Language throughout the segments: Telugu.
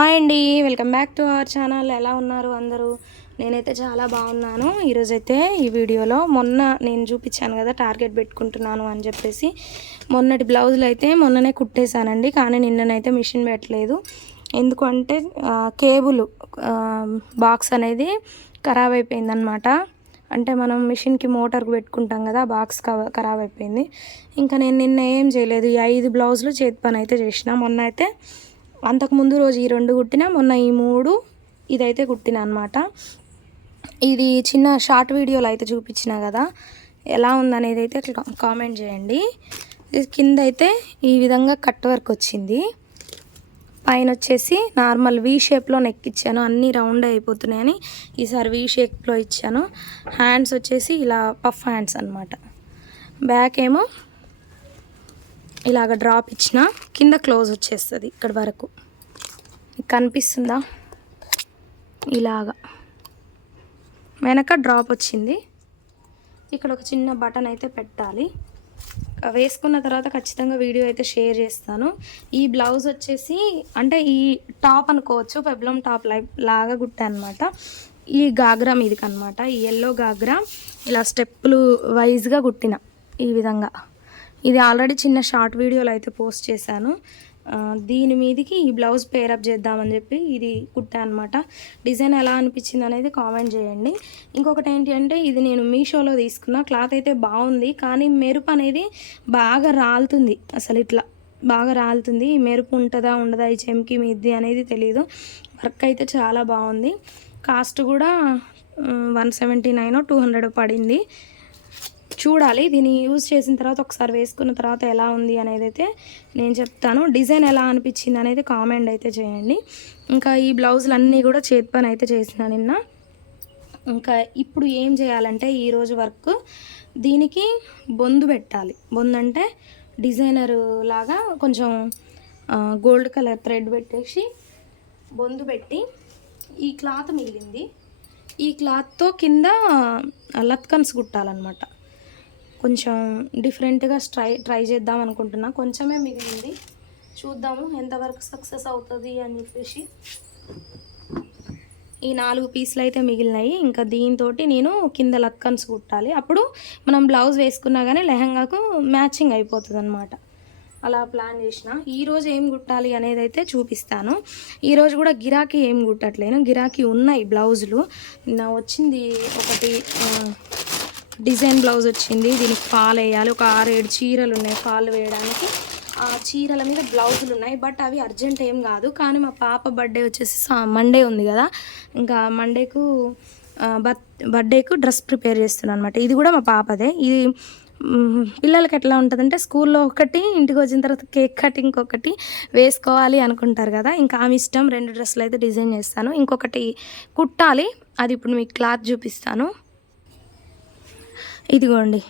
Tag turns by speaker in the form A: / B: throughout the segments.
A: హాయ్ అండి welcome back to our channel. ఎలా ఉన్నారు అందరూ? నేనైతే చాలా బాగున్నాను. ఈరోజైతే ఈ వీడియోలో మొన్న నేను చూపించాను కదా టార్గెట్ పెట్టుకుంటున్నాను అని చెప్పేసి. మొన్నటి బ్లౌజులు అయితే మొన్ననే కుట్టేశానండి కానీ నిన్ననైతే మిషన్ పెట్టలేదు. ఎందుకంటే కేబుల్ బాక్స్ అనేది ఖరాబ్ అయిపోయిందనమాట అంటే మనం మిషన్కి మోటార్కి పెట్టుకుంటాం కదా బాక్స్ కవ ఖరాబ్ అయిపోయింది. ఇంకా నేను నిన్న ఏం చేయలేదు ఈ ఐదు బ్లౌజులు చేతి పని అయితే చేసిన. మొన్న అయితే అంతకుముందు రోజు ఈ రెండు కుట్టిన మొన్న ఈ మూడు ఇదైతే కుట్టిన అనమాట ఇది చిన్న షార్ట్ వీడియోలో అయితే చూపించిన కదా. ఎలా ఉందనేది అయితే కామెంట్ చేయండి. ఇది కింద అయితే ఈ విధంగా కట్ వర్క్ వచ్చింది. పైన వచ్చేసి నార్మల్ వీ షేప్లో నెక్ ఇచ్చాను. అన్నీ రౌండ్ అయిపోతున్నాయని ఈసారి వీ షేప్లో ఇచ్చాను. హ్యాండ్స్ వచ్చేసి ఇలా పఫ్ హ్యాండ్స్ అనమాట బ్యాక్ ఏమో ఇలాగ డ్రాప్ ఇచ్చిన కింద క్లోజ్ వచ్చేస్తుంది ఇక్కడ వరకు. కనిపిస్తుందా? ఇలాగా. వెనక డ్రాప్ వచ్చింది. ఇక్కడ ఒక చిన్న బటన్ అయితే పెట్టాలి. వేసుకున్న తర్వాత ఖచ్చితంగా వీడియో అయితే షేర్ చేస్తాను. ఈ బ్లౌజ్ వచ్చేసి అంటే ఈ టాప్ అనుకోవచ్చు పెబ్లం టాప్ లై లాగా గుట్ట అనమాట ఈ గాగ్రా మీదకి అనమాట ఈ ఎల్లో గాగ్రా. ఇలా స్టెప్పులు వైజ్గా కుట్టిన ఈ విధంగా. ఇది ఆల్రెడీ చిన్న షార్ట్ వీడియోలో అయితే పోస్ట్ చేశాను. దీని మీదకి ఈ బ్లౌజ్ పేరప్ చేద్దామని చెప్పి ఇది కుట్టా అనమాట డిజైన్ ఎలా అనిపించింది అనేది కామెంట్ చేయండి. ఇంకొకటి ఏంటి అంటే ఇది నేను మీషోలో తీసుకున్న. క్లాత్ అయితే బాగుంది కానీ మెరుపు అనేది బాగా రాలుతుంది. అసలు ఇట్లా బాగా రాలుతుంది. మెరుపు ఉంటుందా ఉండదా ఈ చెంకి మీది అనేది తెలియదు వర్క్ అయితే చాలా బాగుంది. కాస్ట్ కూడా one seventy nine two hundred పడింది. చూడాలి. దీన్ని యూజ్ చేసిన తర్వాత ఒకసారి వేసుకున్న తర్వాత ఎలా ఉంది అనేది అయితే నేను చెప్తాను. డిజైన్ ఎలా అనిపించింది అనేది కామెంట్ అయితే చేయండి. ఇంకా ఈ బ్లౌజులు అన్నీ కూడా చేతి పని అయితే చేసిన నిన్న. ఇంకా ఇప్పుడు ఏం చేయాలంటే ఈరోజు వర్క్ దీనికి బొందు పెట్టాలి. బొందు అంటే డిజైనర్ లాగా కొంచెం గోల్డ్ కలర్ థ్రెడ్ పెట్టేసి బొందు పెట్టి ఈ క్లాత్ మిగిలింది. ఈ క్లాత్తో కింద లత్కన్స్ కుట్టాలన్నమాట. కొంచెం డిఫరెంట్గా ట్రై ట్రై చేద్దాం అనుకుంటున్నా. కొంచెమే మిగిలింది. చూద్దాము ఎంతవరకు సక్సెస్ అవుతుంది అని చెప్పేసి. ఈ నాలుగు పీసులు అయితే మిగిలినాయి. ఇంకా దీంతో నేను కింద లత్కన్స్ కుట్టాలి. అప్పుడు మనం బ్లౌజ్ వేసుకున్నా కానీ లెహంగాకు మ్యాచింగ్ అయిపోతుంది అనమాట అలా ప్లాన్ చేసిన. ఈరోజు ఏం కుట్టాలి అనేది అయితే చూపిస్తాను. ఈరోజు కూడా గిరాకీ ఏం కుట్టట్లేను గిరాకీ ఉన్నాయి బ్లౌజులు. నా వచ్చింది ఒకటి డిజైన్ బ్లౌజ్ వచ్చింది. దీనికి ఫాల్ వేయాలి ఒక ఆరేడు చీరలు ఉన్నాయి ఫాల్ వేయడానికి. ఆ చీరల మీద బ్లౌజులు ఉన్నాయి. బట్ అవి అర్జెంట్ ఏం కాదు. కానీ మా పాప బర్త్డే వచ్చేసి మండే ఉంది కదా. ఇంకా మండేకు బర్త్ బర్త్డేకు డ్రెస్ ప్రిపేర్ చేస్తున్నాను అనమాట ఇది కూడా మా పాపదే. ఇది పిల్లలకి ఎట్లా ఉంటుందంటే స్కూల్లో ఒకటి ఇంటికి వచ్చిన తర్వాత కేక్ కటింగ్ ఒకటి వేసుకోవాలి అనుకుంటారు కదా. ఇంకా ఆమె ఇష్టం. రెండు డ్రెస్సులు అయితే డిజైన్ చేస్తాను. ఇంకొకటి కుట్టాలి. అది ఇప్పుడు మీకు క్లాత్ చూపిస్తాను. ఇదిగోండి.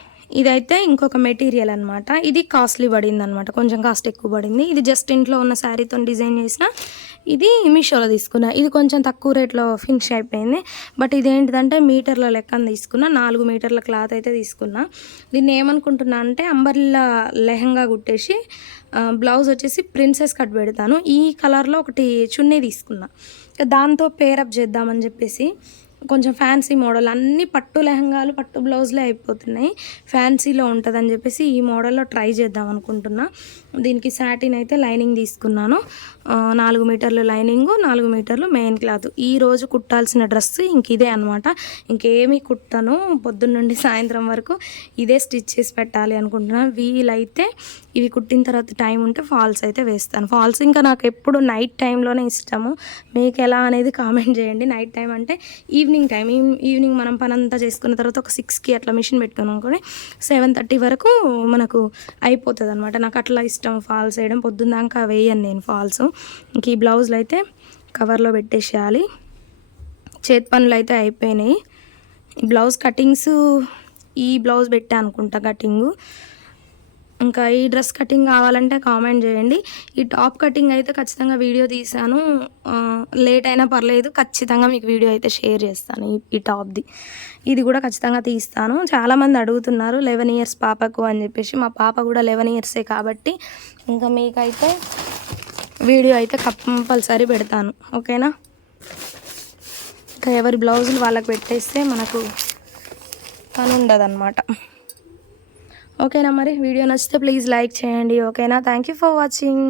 A: ఇదైతే ఇంకొక మెటీరియల్ అనమాట ఇది కాస్ట్లీ పడింది అనమాట కొంచెం కాస్ట్ ఎక్కువ పడింది. ఇది జస్ట్ ఇంట్లో ఉన్న శారీతో డిజైన్ చేసిన. ఇది మీషోలో తీసుకున్నా. ఇది కొంచెం తక్కువ రేట్లో ఫినిష్ అయిపోయింది. బట్ ఇదేంటిదంటే మీటర్ల లెక్కన తీసుకున్నా. నాలుగు మీటర్ల క్లాత్ అయితే తీసుకున్నా. దీన్ని ఏమనుకుంటున్నా అంటే అంబర్లా లెహంగా కుట్టేసి బ్లౌజ్ వచ్చేసి ప్రిన్సెస్ కట్ పెడతాను. ఈ కలర్లో ఒకటి చున్నీ తీసుకున్నా. దాంతో పేరప్ చేద్దామని చెప్పేసి కొంచెం ఫ్యాన్సీ మోడల్ అన్ని పట్టు లెహంగాలు పట్టు బ్లౌజ్లే అయిపోతున్నాయి. ఫ్యాన్సీలో ఉంటుందని చెప్పేసి ఈ మోడల్లో ట్రై చేద్దాం అనుకుంటున్నా. దీనికి సాటిన్ అయితే లైనింగ్ తీసుకున్నాను. నాలుగు మీటర్లు లైనింగ్ నాలుగు మీటర్లు మెయిన్ క్లాత్. ఈ రోజు కుట్టాల్సిన డ్రెస్ ఇంక ఇదే అనమాట ఇంకేమీ కుట్టను. పొద్దున్న నుండి సాయంత్రం వరకు ఇదే స్టిచ్ చేసి పెట్టాలి అనుకుంటున్నాను వీలైతే ఇవి కుట్టిన తర్వాత టైం ఉంటే ఫాల్స్ అయితే వేస్తాను. ఫాల్స్ ఇంకా నాకు ఎప్పుడు నైట్ టైంలోనే ఇష్టము. మీకు ఎలా అనేది కామెంట్ చేయండి. నైట్ టైం అంటే ఈవినింగ్ ఈవినింగ్ టైం ఈవినింగ్ మనం పని అంతా చేసుకున్న తర్వాత ఒక సిక్స్కి అట్లా మిషన్ పెట్టుకున్నాం అనుకోండి సెవెన్ థర్టీ వరకు మనకు అయిపోతుంది అనమాట నాకు అట్లా ఇష్టం ఫాల్స్ వేయడం. పొద్దున్న దాకా వేయను నేను ఫాల్స్. ఇంక ఈ బ్లౌజులు అయితే కవర్లో పెట్టేసేయాలి. చేతి పనులు అయితే అయిపోయినాయి. బ్లౌజ్ కటింగ్స్ ఈ బ్లౌజ్ పెట్టా అనుకుంటా కటింగు ఇంకా ఈ డ్రెస్ కటింగ్ కావాలంటే కామెంట్ చేయండి. ఈ టాప్ కటింగ్ అయితే ఖచ్చితంగా వీడియో తీసాను లేట్ అయినా పర్లేదు ఖచ్చితంగా మీకు వీడియో అయితే షేర్ చేస్తాను ఈ ఈ టాప్ది. ఇది కూడా ఖచ్చితంగా తీస్తాను. చాలామంది అడుగుతున్నారు లెవెన్ ఇయర్స్ పాపకు అని చెప్పేసి. మా పాప కూడా లెవెన్ ఇయర్సే కాబట్టి ఇంకా మీకైతే వీడియో అయితే కంపల్సరీ పెడతాను. ఓకేనా? ఇంకా ఎవరి బ్లౌజులు వాళ్ళకి పెట్టేస్తే మనకు పని ఉండదు అనమాట ఓకేనా మరి? వీడియో నచ్చితే ప్లీజ్ లైక్ చేయండి. ఓకేనా? Thank you for watching.